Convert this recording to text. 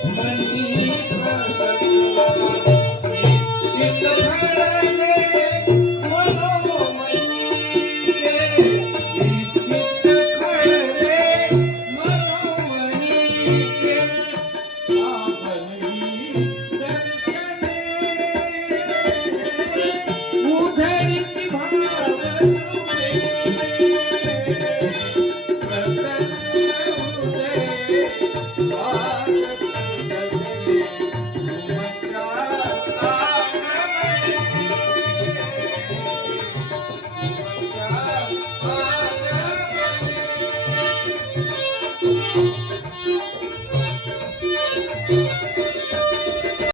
Maria.